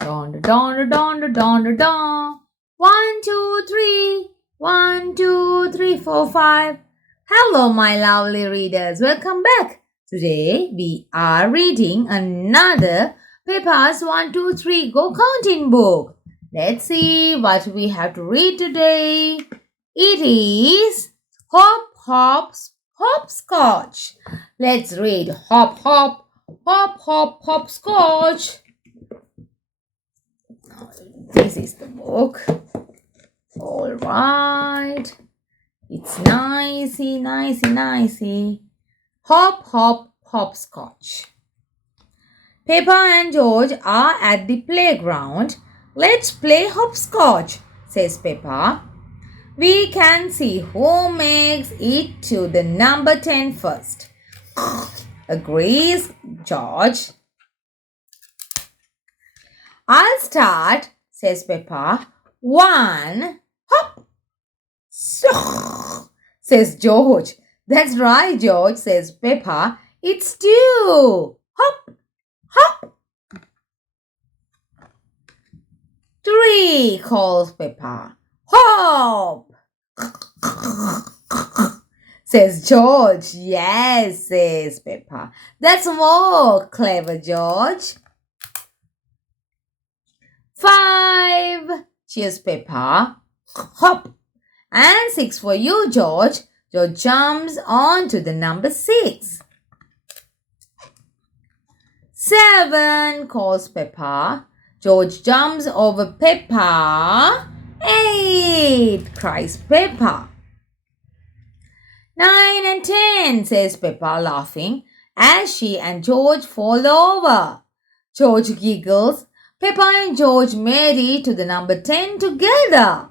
Don, don, don, don, don. 1, 2, 3. 1, 2, 3, 4, 5. Hello, my lovely readers. Welcome back. Today we are reading another Peppa's 1, 2, 3 Go Counting book. Let's see what we have to read today. It is Hop Hop's Hopscotch. Let's read Hop Hop, Hop Hop, Hopscotch. This is the book. All right. It's nicey. Hop, hop, hopscotch. Peppa and George are at the playground. Let's play hopscotch, says Peppa. We can see who makes it to the number 10 first. Agrees George. I'll start, says Peppa. 1, hop. So, says George. That's right, George, says Peppa. It's 2. Hop, hop. 3, calls Peppa. Hop. Says George. Yes, says Peppa. That's more clever, George. 5, cheers Peppa. Hop. And 6 for you, George. George jumps on to the number 6. 7, calls Peppa. George jumps over Peppa. 8, cries Peppa. 9 and 10, says Peppa, laughing as she and George fall over. George giggles. Peppa and George made it to the number 10 together.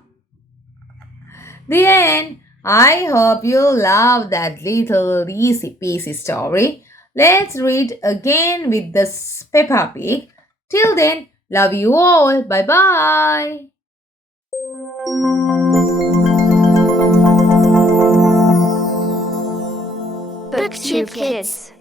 The end. I hope you love that little easy peasy story. Let's read again with the Peppa Pig. Till then, love you all. Bye-bye. Booktube Kids.